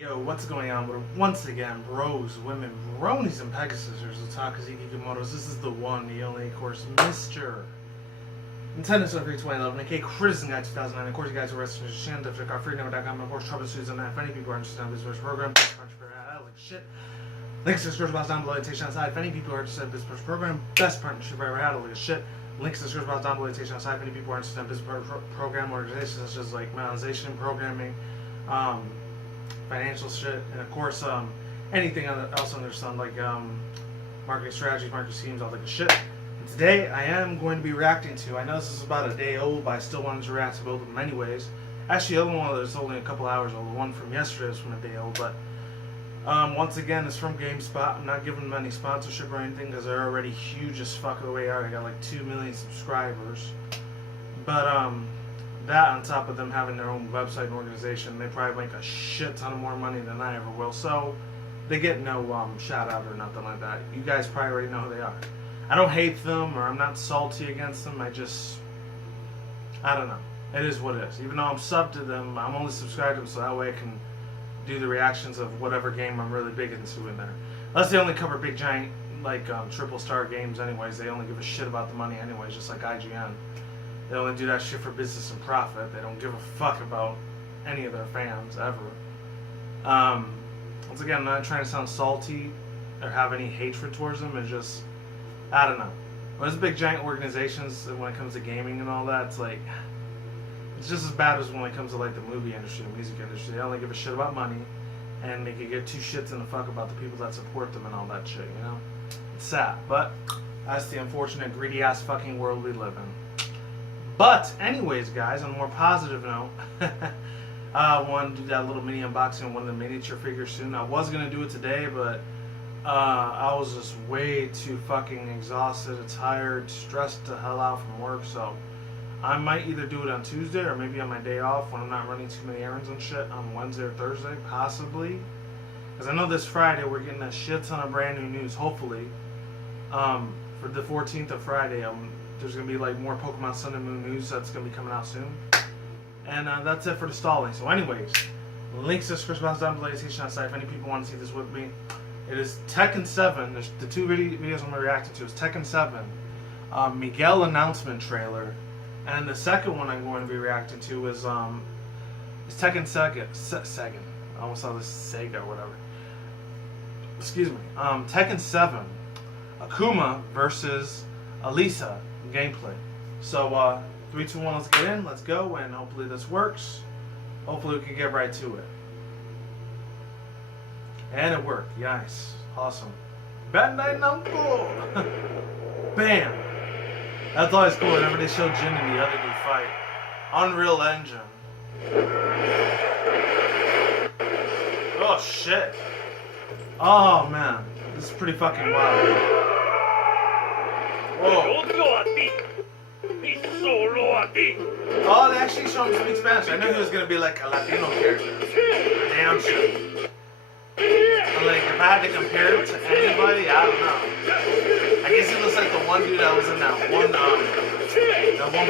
Yo, what's going on? Once again, bros, women, bronies, and Pegasus, Otaku's Ikikomotos. This is the one, the only, of course, Mr. Nintendo February 2011, aka Criticism Guy 2009. Of course, you guys are resting your shin, freedom.com, of course, troubleshoots on that. If any people are interested in this first program, best punch for like shit. Links to the description box down below, annotation outside. If any people are interested in this first program, best partnership I ever had, like shit. Links to the description box down below, annotation outside. If any people are interested in this program organizations such as like monetization, programming, financial shit, and of course anything else under the sun, like marketing strategies, marketing schemes, all that good shit. And today I am going to be reacting to, I know this is about a day old, but I still wanted to react to both of them anyways. Actually, the other one is only a couple hours old. The one from yesterday was from a day old, but once again, it's from GameSpot. I'm not giving them any sponsorship or anything because they're already huge as fuck the way they are. They got like 2 million subscribers. But that on top of them having their own website and organization, they probably make a shit ton of more money than I ever will. So they get no shout out or nothing like that. You guys probably already know who they are. I don't hate them or I'm not salty against them. I don't know. It is what it is. Even though I'm subbed to them, I'm only subscribed to them so that way I can do the reactions of whatever game I'm really big into in there. Unless they only cover big giant like triple star games anyways. They only give a shit about the money anyways, just like IGN. They only do that shit for business and profit. They don't give a fuck about any of their fans, ever. Once again, I'm not trying to sound salty or have any hatred towards them. It's just, I don't know. When it's big giant organizations, when it comes to gaming and all that, it's like, it's just as bad as when it comes to like the movie industry, the music industry. They only give a shit about money, and they can get two shits in the fuck about the people that support them and all that shit, you know? It's sad, but that's the unfortunate, greedy-ass fucking world we live in. But, anyways, guys, on a more positive note, I want to do that little mini unboxing of one of the miniature figures soon. I was going to do it today, but I was just way too fucking exhausted, tired, stressed the hell out from work, so I might either do it on Tuesday or maybe on my day off when I'm not running too many errands and shit on Wednesday or Thursday, possibly. Because I know this Friday we're getting a shit ton of brand new news, hopefully. For the 14th of Friday, there's going to be like more Pokemon Sun and Moon news that's going to be coming out soon. And that's it for the stalling. So anyways, links to the description box down below, site if any people want to see this with me. It is Tekken 7. There's the two videos I'm reacting to is Tekken 7, Miguel announcement trailer, and the second one I'm going to be reacting to is Tekken Sega. I almost saw this Sega or whatever. Excuse me. Tekken 7, Akuma Vs. Alisa gameplay. So 3, 2, 1, let's get in, let's go, and hopefully this works. Hopefully we can get right to it. And it worked, nice, awesome. Bandai Namco. Bam. That's always cool whenever they show Jin in the other new fight. Unreal Engine. Oh shit. Oh man, this is pretty fucking wild. Whoa. Oh, they actually showed him speak Spanish. I knew he was gonna be like a Latino character. Damn shit. But like, if I had to compare him to anybody, I don't know. I guess he looks like the one dude that was in that one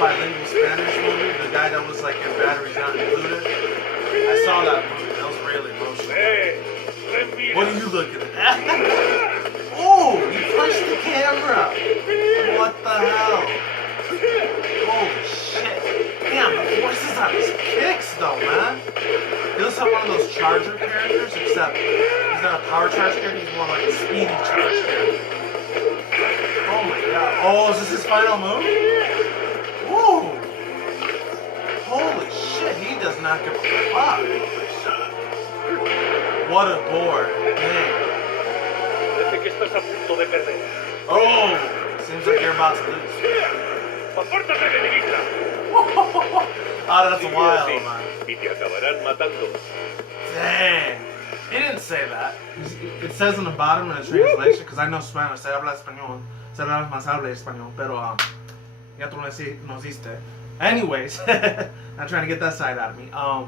bilingual Spanish movie. The guy that was like in Batteries Not Included. I saw that movie. That was really emotional. What are you looking at? Oh, you punched the camera. What the hell? Holy shit. Damn, the voices on his kicks though, man. He looks like one of those Charger characters, except he's not a power charge character, he's more like a speedy charge character. Oh my god. Oh, is this his final move? Whoa. Holy shit, he does not give a fuck. What a board. Man. Oh, seems like you're about to lose. Oh, that's wild, man. Dang. He didn't say that. It says on the bottom in the translation, because I know Spanish, se habla español, se habla más habla español, pero ya tú no hiciste. Anyways, not trying to get that side out of me. I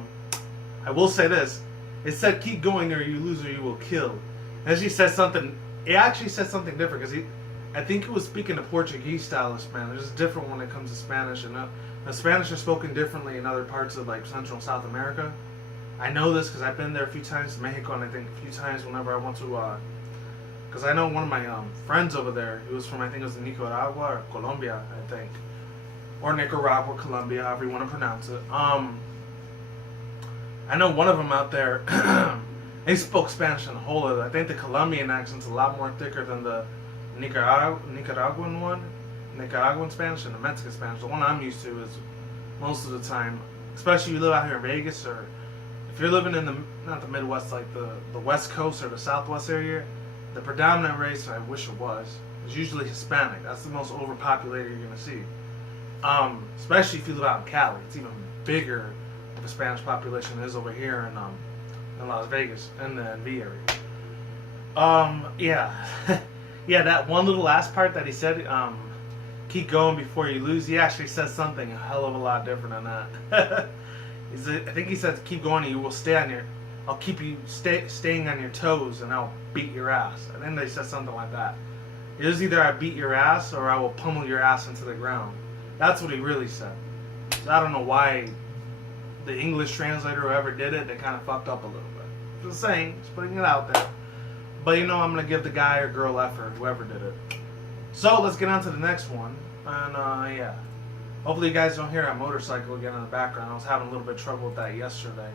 will say this. It said keep going or you lose or you will kill. And she said something, it actually said something different, because I think he was speaking a Portuguese style of Spanish. It's different when it comes to Spanish, and the Spanish are spoken differently in other parts of like Central and South America. I know this because I've been there a few times to Mexico, and I think a few times whenever I went to, because I know one of my friends over there. He was from, I think it was Nicaragua or Colombia, I think, or Nicaragua, Colombia, however you want to pronounce it. I know one of them out there. They spoke Spanish in the whole of it. I think the Colombian accent's a lot more thicker than the Nicaraguan one. Nicaraguan Spanish and the Mexican Spanish. The one I'm used to is most of the time, especially if you live out here in Vegas, or if you're living in the, not the Midwest, like the West Coast or the Southwest area, the predominant race, I wish it was, is usually Hispanic. That's the most overpopulated you're going to see. Especially if you live out in Cali. It's even bigger of a Spanish population than is over here in Las Vegas and the NV area. Yeah. Yeah, that one little last part that he said, keep going before you lose, he actually says something a hell of a lot different than that. I think he says, keep going and you will stay on your, I'll keep you staying on your toes and I'll beat your ass. I think they said something like that. It was either I beat your ass or I will pummel your ass into the ground. That's what he really said. So I don't know why the English translator, whoever did it, they kind of fucked up a little bit. Just saying, just putting it out there. But you know, I'm going to give the guy or girl effort, whoever did it. So let's get on to the next one. And yeah. Hopefully you guys don't hear that motorcycle again in the background. I was having a little bit of trouble with that yesterday.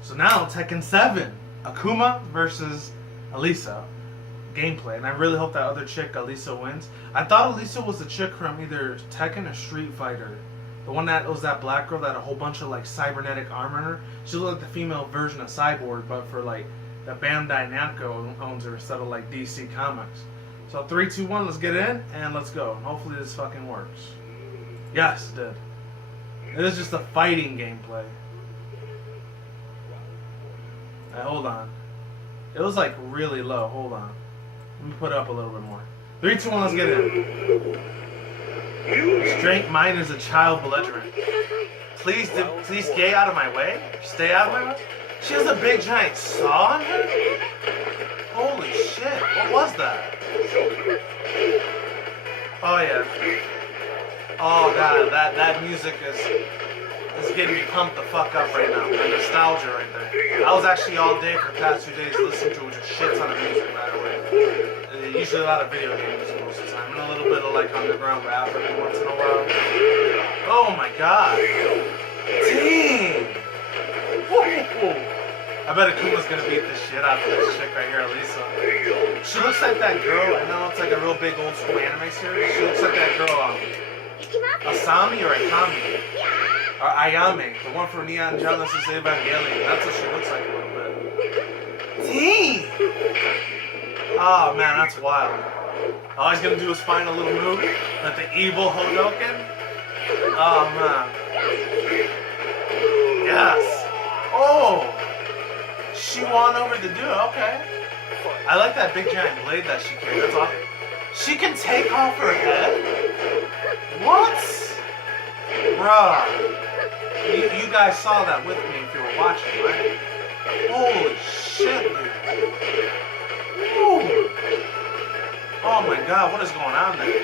So now, Tekken 7. Akuma versus Alisa. Gameplay. And I really hope that other chick, Alisa, wins. I thought Alisa was the chick from either Tekken or Street Fighter. The one that was that black girl that had a whole bunch of like cybernetic armor in her. She looked like the female version of Cyborg, but for like the Bandai Namco owns her instead of like DC Comics. So 3, 2, 1, let's get in and let's go. And hopefully this fucking works. Yes, it did. It is just a fighting gameplay. Hey, hold on. It was like really low. Hold on. Let me put it up a little bit more. 3, 2, 1, let's get in. Strength, mine is a child belligerent. Please stay out of my way. Stay out of my way. She has a big giant saw on her? Holy shit. What was that? Oh yeah. Oh god, that music is getting me pumped the fuck up right now. The nostalgia right there. I was actually all day for the past 2 days listening to just shit ton of music right away. Usually a lot of video games most of the time. And a little bit of like underground rap every once in a while. Oh my god. Damn. Whoa. I bet Akuma's gonna beat the shit out of this chick right here, Alisa. She looks like that girl, I know it's like a real big old school anime series. She looks like that girl, Asami or Akami. Or Ayame, the one from Neon Genesis Evangelion. That's what she looks like a little bit. Damn! Oh man, that's wild. All he's gonna do is find a little move, like the evil Hodoken. Oh man. Yes! Oh! She won over to do it, okay. I like that big giant blade that she carried, that's awesome. She can take off her head? What? Bruh. You guys saw that with me if you were watching, right? Holy shit, dude. Woo. Oh my god, what is going on there?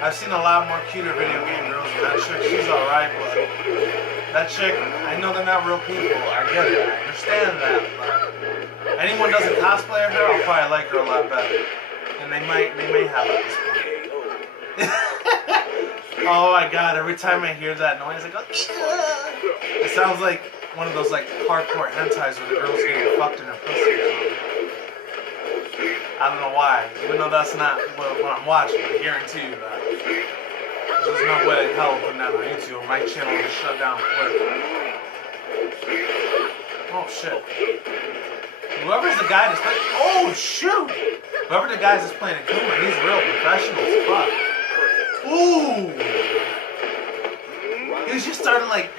I've seen a lot more cuter video game girls than that chick. She's alright, but that chick, I know they're not real people. I get it. I understand that, but anyone doesn't cosplay of her, I'll probably like her a lot better. And they may have at this point. Oh my god, every time I hear that noise, I go, it sounds like one of those like hardcore hentais where the girl's getting fucked in her pussy or something. I don't know why, even though that's not what I'm watching, I guarantee you that. There's no way in hell I'm putting that on YouTube, my channel will just shut down quick. Oh shit. Whoever's the guy that's playing, oh shoot! Whoever the guy that's playing Akuma, he's real professional as fuck. Ooh! He just started like,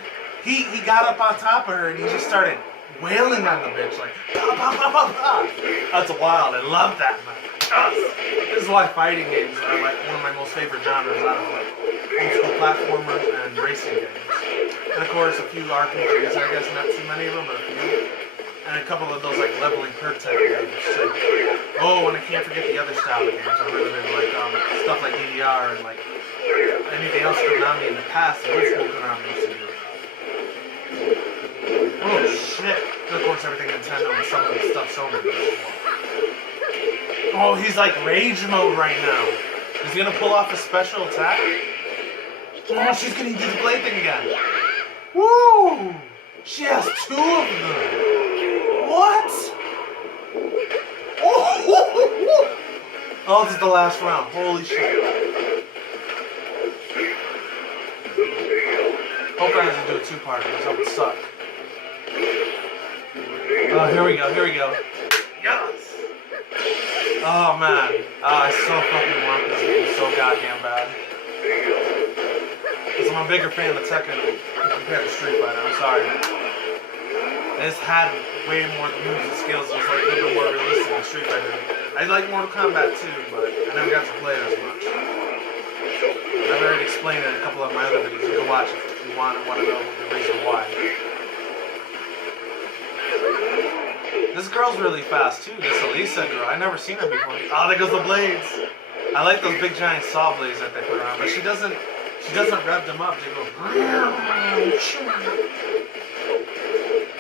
he got up on top of her and he just started wailing on the bitch like, pop, pop, pop, pop, pop. That's wild. I love that, man. This is why fighting games are like one of my most favorite genres out of like old school platformers and racing games. And of course a few RPGs, I guess not too many of them, but a few. And a couple of those like leveling perk type games too. Oh, and I can't forget the other style of games. I really like stuff like DDR and like anything else Konami in the past. Old school Konami used to do. Oh shit. And of course, everything Nintendo and some of the stuff Sony does as well. Oh, he's like rage mode right now. Is he gonna pull off a special attack? Oh, she's gonna do the blade thing again. Woo! She has 2 of them. What? Oh, oh, this is the last round. Holy shit. Hope I doesn't do a 2-parter, because that would suck. Oh, here we go, here we go. Yes! Oh, man. Oh, I so fucking want this game so goddamn bad. Because I'm a bigger fan of Tekken compared to Street Fighter, I'm sorry. This had way more moves and skills, and it's like a little bit more realistic than Street Fighter. I like Mortal Kombat too, but I never got to play it as much. I've already explained it in a couple of my other videos. You can watch it if you want to know the reason why. This girl's really fast too, this Alisa girl. I've never seen her before. Oh, there goes the blades. I like those big giant saw blades that they put around, but she doesn't rev them up. They go.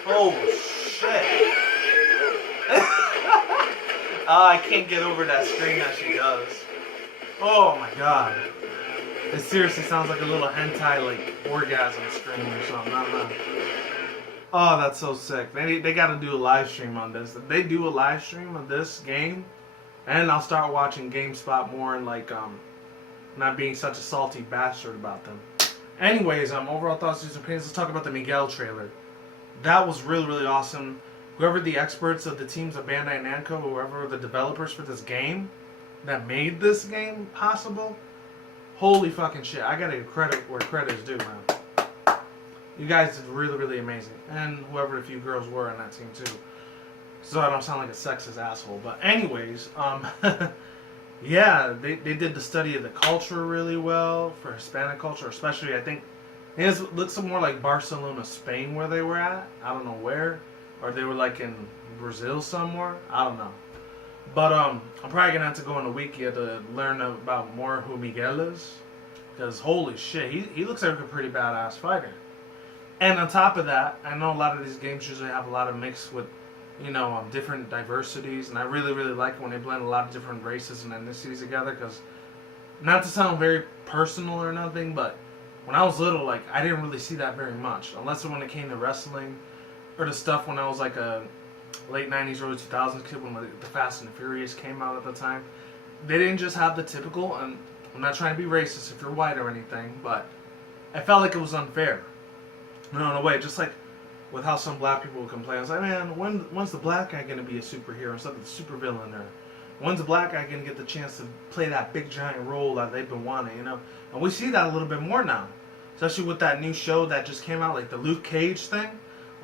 Oh shit. I can't get over that scream that she does. Oh my god. It seriously sounds like a little hentai like orgasm scream or something. I don't know. Oh, that's so sick. They gotta do a live stream on this. If they do a live stream of this game, and I'll start watching GameSpot more and like not being such a salty bastard about them. Anyways, overall thoughts, views, and opinions. Let's talk about the Miguel trailer. That was really, really awesome. Whoever the experts of the teams of Bandai Namco, whoever the developers for this game that made this game possible, holy fucking shit. I gotta give credit where credit is due, man. You guys did really, really amazing. And whoever the few girls were on that team, too. So I don't sound like a sexist asshole. But anyways, yeah, they did the study of the culture really well for Hispanic culture, especially, I think it looks more like Barcelona, Spain, where they were at. I don't know where. Or they were like in Brazil somewhere. I don't know. But I'm probably going to have to go on a wiki to learn about more who Miguel is. Because holy shit, he looks like a pretty badass fighter. And on top of that, I know a lot of these games usually have a lot of mix with, you know, different diversities. And I really, really like it when they blend a lot of different races and ethnicities together. Because, not to sound very personal or nothing, but when I was little, like, I didn't really see that very much. Unless when it came to wrestling. Or the stuff when I was like a late 90s, early 2000s kid when the Fast and the Furious came out at the time. They didn't just have the typical, and I'm not trying to be racist if you're white or anything, but I felt like it was unfair. In a way, just like with how some black people would complain. I was like, man, when's the black guy going to be a superhero instead of the supervillain? Or when's the black guy going to get the chance to play that big giant role that they've been wanting, you know? And we see that a little bit more now. Especially with that new show that just came out, like the Luke Cage thing.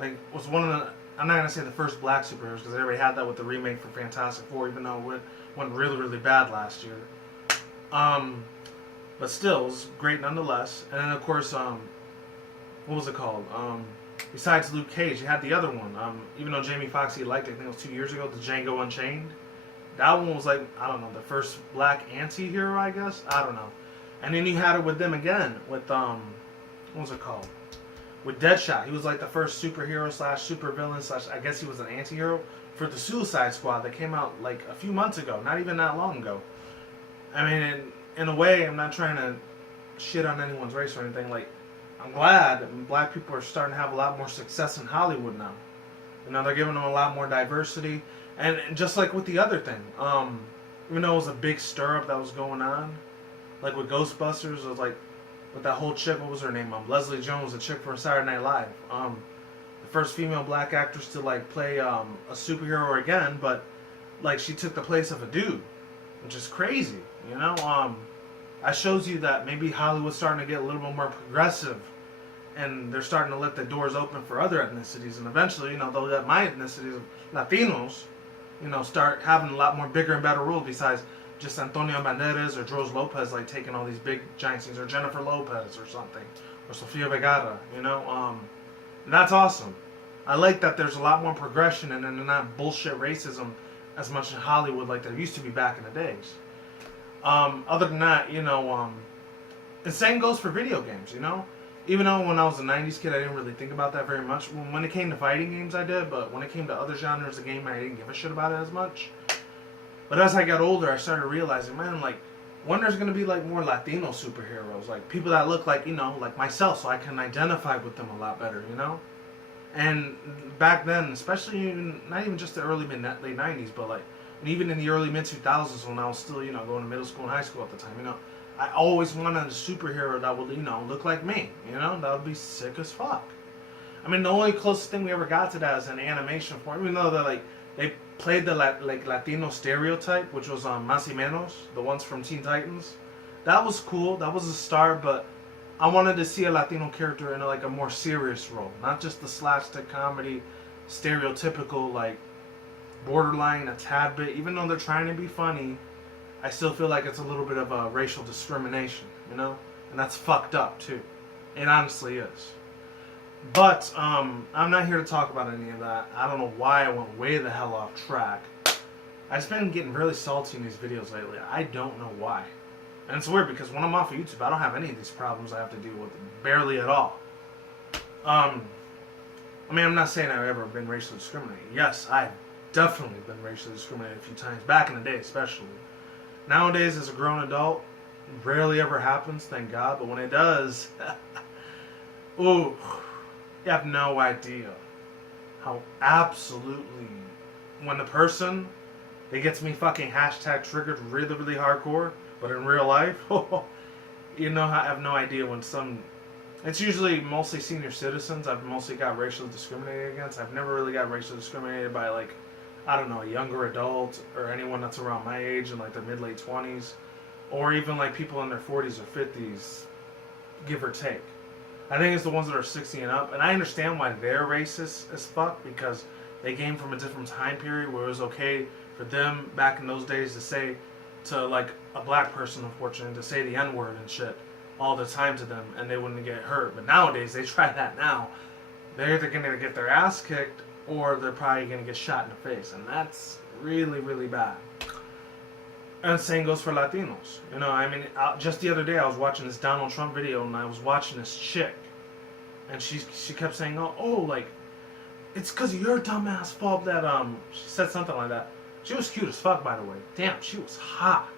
Like, was one of the, I'm not going to say the first black superheroes, because they already had that with the remake for Fantastic Four, even though it went really, really bad last year. But still, it was great nonetheless. And then, of course, what was it called? Besides Luke Cage, you had the other one. Even though Jamie Foxx, he liked it, I think it was 2 years ago, the Django Unchained. That one was like, I don't know, the first black anti-hero, I guess? I don't know. And then you had it with them again, with, what was it called? With Deadshot. He was like the first superhero slash supervillain slash, I guess he was an anti-hero for the Suicide Squad that came out like a few months ago, not even that long ago. I mean, in a way, I'm not trying to shit on anyone's race or anything. Like, I'm glad black people are starting to have a lot more success in Hollywood now. You know, they're giving them a lot more diversity. And just like with the other thing, even though it was a big stir-up that was going on, like with Ghostbusters, it was like, with that whole chick, what was her name? Leslie Jones, the chick from Saturday Night Live. The first female black actress to like play a superhero again, but like she took the place of a dude, which is crazy, you know. That shows you that maybe Hollywood's starting to get a little bit more progressive, and they're starting to let the doors open for other ethnicities, and eventually, you know, they'll let my ethnicities, Latinos, you know, start having a lot more bigger and better roles besides just Antonio Banderas or Droz Lopez, like taking all these big giant scenes, or Jennifer Lopez or something, or Sofia Vergara, you know. And that's awesome. I like that there's a lot more progression and then not bullshit racism as much in Hollywood like there used to be back in the days. Other than that, you know, the same goes for video games, you know. Even though when I was a 90s kid, I didn't really think about that very much. When it came to fighting games, I did, but when it came to other genres of game, I didn't give a shit about it as much. But as I got older, I started realizing, man, like, when there's going to be, like, more Latino superheroes, like, people that look like, you know, like myself, so I can identify with them a lot better, you know? And back then, especially not even just the early late 90s, but, like, and even in the early mid-2000s when I was still, you know, going to middle school and high school at the time, you know, I always wanted a superhero that would, you know, look like me, you know? That would be sick as fuck. I mean, the only closest thing we ever got to that is an animation form, even though they're, like, they played the Latino stereotype, which was Más y Menos, the ones from Teen Titans. That was cool. That was a start, but I wanted to see a Latino character in like a more serious role, not just the slapstick comedy, stereotypical, like borderline a tad bit. Even though they're trying to be funny, I still feel like it's a little bit of a racial discrimination, you know, and that's fucked up too. It honestly is. But I'm not here to talk about any of that. I don't know why I went way the hell off track. I've just been getting really salty in these videos lately. I don't know why. And it's weird because when I'm off of YouTube, I don't have any of these problems I have to deal with. Barely at all. I mean, I'm not saying I've ever been racially discriminated. Yes, I've definitely been racially discriminated a few times. Back in the day, especially. Nowadays, as a grown adult, it rarely ever happens, thank God. But when it does, ooh. You have no idea how absolutely, when the person, it gets me fucking hashtag triggered really, really hardcore, but in real life, you know, I have no idea when it's usually mostly senior citizens I've mostly got racially discriminated against. I've never really got racially discriminated by, like, I don't know, a younger adult or anyone that's around my age in, like, their mid-late 20s, or even, like, people in their 40s or 50s, give or take. I think it's the ones that are 60 and up, and I understand why they're racist as fuck, because they came from a different time period where it was okay for them back in those days to say to, like, a black person, unfortunately, to say the N-word and shit all the time to them, and they wouldn't get hurt. But nowadays, they try that now. They're either going to get their ass kicked, or they're probably going to get shot in the face, and that's really, really bad. And the same goes for Latinos. You know, I mean, just the other day I was watching this Donald Trump video, and I was watching this chick, and she kept saying, oh, like, it's because of your dumbass fault that, she said something like that. She was cute as fuck, by the way. Damn, she was hot.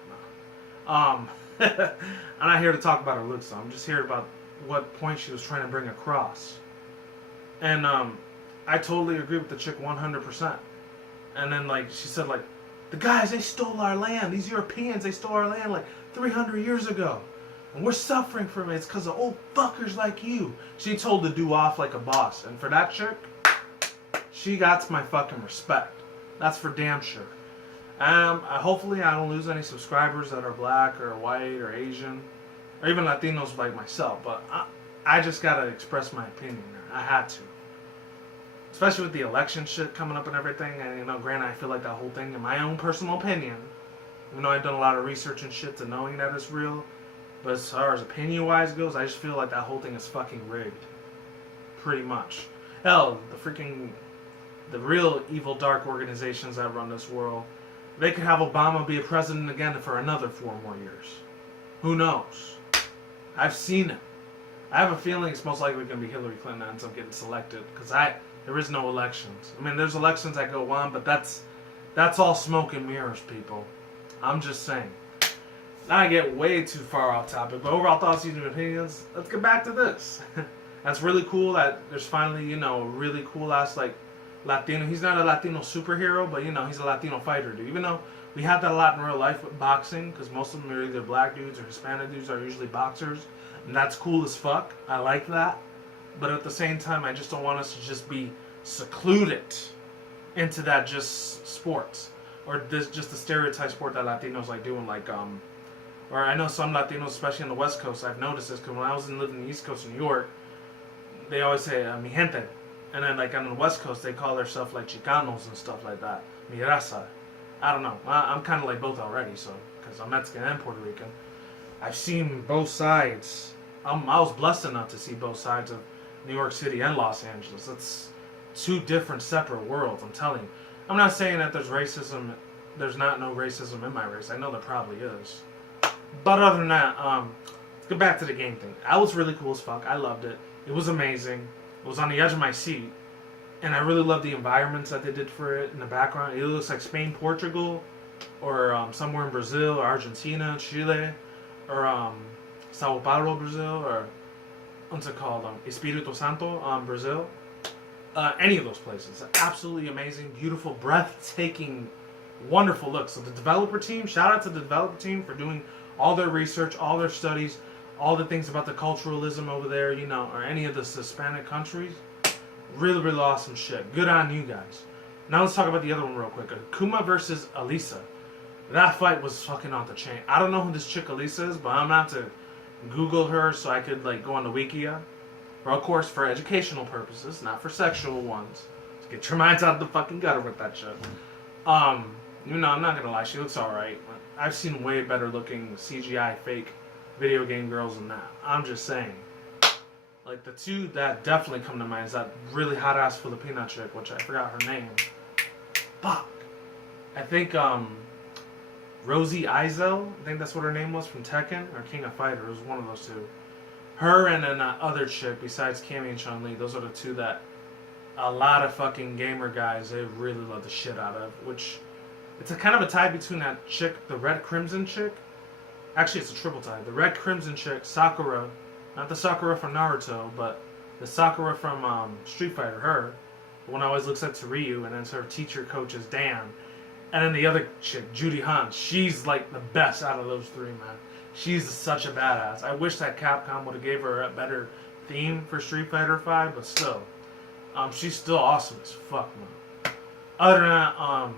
I'm not here to talk about her looks, though. I'm just here about what point she was trying to bring across. And, I totally agree with the chick 100%. And then, like, she said, like, the guys, they stole our land. These Europeans, they stole our land like 300 years ago. And we're suffering from it. It's because of old fuckers like you. She told the dude off like a boss. And for that chick, she got my fucking respect. That's for damn sure. Hopefully I don't lose any subscribers that are black or white or Asian. Or even Latinos like myself. But I just got to express my opinion there. I had to. Especially with the election shit coming up and everything. And, you know, granted, I feel like that whole thing, in my own personal opinion, even though I've done a lot of research and shit to knowing that it's real, but as far as opinion-wise goes, I just feel like that whole thing is fucking rigged. Pretty much. Hell, the real evil, dark organizations that run this world, they could have Obama be a president again for another 4 more years. Who knows? I've seen it. I have a feeling it's most likely going to be Hillary Clinton that ends up getting selected, because there is no elections. I mean, there's elections that go on, but that's all smoke and mirrors, people. I'm just saying. Now I get way too far off topic, but overall thoughts, views, and opinions, let's get back to this. That's really cool that there's finally, you know, a really cool-ass, like, Latino. He's not a Latino superhero, but, you know, he's a Latino fighter, dude. Even though we have that a lot in real life with boxing, because most of them are either black dudes or Hispanic dudes are usually boxers, and that's cool as fuck. I like that. But at the same time, I just don't want us to just be secluded into that just sports. Or just the stereotype sport that Latinos like doing. Like, or I know some Latinos, especially on the West Coast, I've noticed this, because when I was living in the East Coast of New York, they always say, mi gente. And then, like, on the West Coast, they call their stuff, like, Chicanos and stuff like that. Mi raza. I don't know. I'm kind of like both already, so, because I'm Mexican and Puerto Rican. I've seen both sides. I was blessed enough to see both sides of New York City and Los Angeles. It's 2 different separate worlds, I'm telling you. I'm not saying that there's racism, there's not no racism in my race. I know there probably is. But other than that, let's get back to the game thing. That was really cool as fuck. I loved it. It was amazing. It was on the edge of my seat. And I really love the environments that they did for it in the background. It looks like Spain, Portugal, or somewhere in Brazil, or Argentina, Chile, or Sao Paulo, Brazil, or what's it called? Espírito Santo, Brazil. Any of those places. Absolutely amazing, beautiful, breathtaking, wonderful look. So the developer team, shout out to the developer team for doing all their research, all their studies, all the things about the culturalism over there, you know, or any of the Hispanic countries. Really, really awesome shit. Good on you guys. Now let's talk about the other one real quick. Akuma versus Alisa. That fight was fucking on the chain. I don't know who this chick Alisa is, but I'm gonna have to Google her so I could like go on the Wikia. Or of course for educational purposes, not for sexual ones. To get your minds out of the fucking gutter with that shit. You know, I'm not gonna lie, she looks alright. I've seen way better looking CGI fake video game girls than that. I'm just saying. Like, the two that definitely come to mind is that really hot-ass Filipina chick, which I forgot her name. Fuck. I think, Rosie Eisel, I think that's what her name was, from Tekken, or King of Fighters. It was one of those two. Her and then that other chick, besides Cammy and Chun-Li, those are the two that a lot of fucking gamer guys, they really love the shit out of, which, it's a kind of a tie between that chick, the Red Crimson chick. Actually, it's a triple tie. The Red Crimson chick, Sakura. Not the Sakura from Naruto, but the Sakura from Street Fighter, her. The one that always looks up to Ryu, and then her teacher coach is Dan. And then the other chick, Judy Hahn. She's like the best out of those three, man. She's such a badass. I wish that Capcom would have gave her a better theme for Street Fighter 5, but still. She's still awesome as fuck, man. Other than that,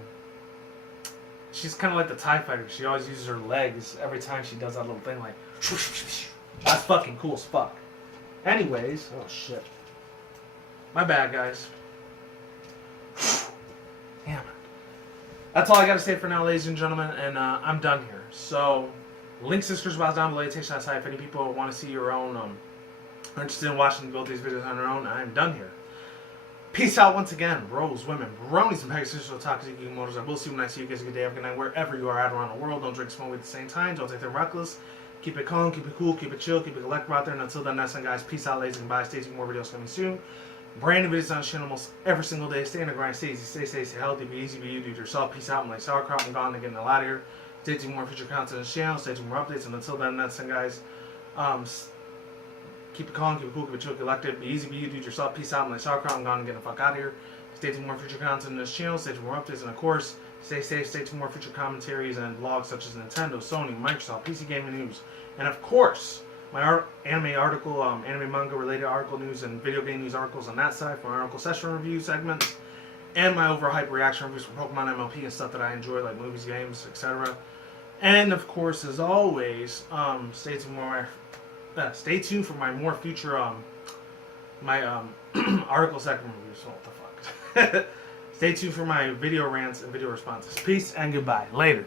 she's kind of like the TIE Fighter. She always uses her legs every time she does that little thing, like... That's fucking cool as fuck. Anyways, oh shit. My bad, guys. Damn it. That's all I gotta say for now, ladies and gentlemen, and I'm done here. So, links and description box down below. Take shots if any people want to see your own, are interested in watching both these videos on their own, I'm done here. Peace out once again, bros, women, bronies, and pegasus, toxic motors. I will see you when I see you guys. A good day, have a good night, wherever you are at around the world. Don't drink, smoke at the same time. Don't take them reckless. Keep it calm, keep it cool, keep it chill, keep it collective out there. And until then, that's it, guys. Peace out, ladies and goodbye. Stay tuned, more videos coming soon. Brand new videos on the channel almost every single day. Stay in the grind, stay easy, stay safe, stay healthy, be easy, be you, do it yourself. Peace out. I'm like sauerkraut. I'm gone and getting a lot of here. Stay tuned, more future content on the channel. Stay tuned, more updates. And until then, that's it, guys. Keep it calm, keep it cool, keep it chill, collective, be easy, be you, do it yourself. Peace out. I'm like sauerkraut. I'm gone and getting the fuck out of here. Stay tuned, more future content on this channel. Stay tuned, more updates. And of course, stay safe, stay tuned, more future commentaries and vlogs such as Nintendo, Sony, Microsoft, PC gaming news. And of course, my anime article, anime manga related article news and video game news articles on that side for my article session review segments. And my overhyped reaction reviews for Pokemon MLP and stuff that I enjoy, like movies, games, etc. And of course, as always, stay tuned for my more future, article segment reviews. What the fuck? Stay tuned for my video rants and video responses. Peace and goodbye. Later.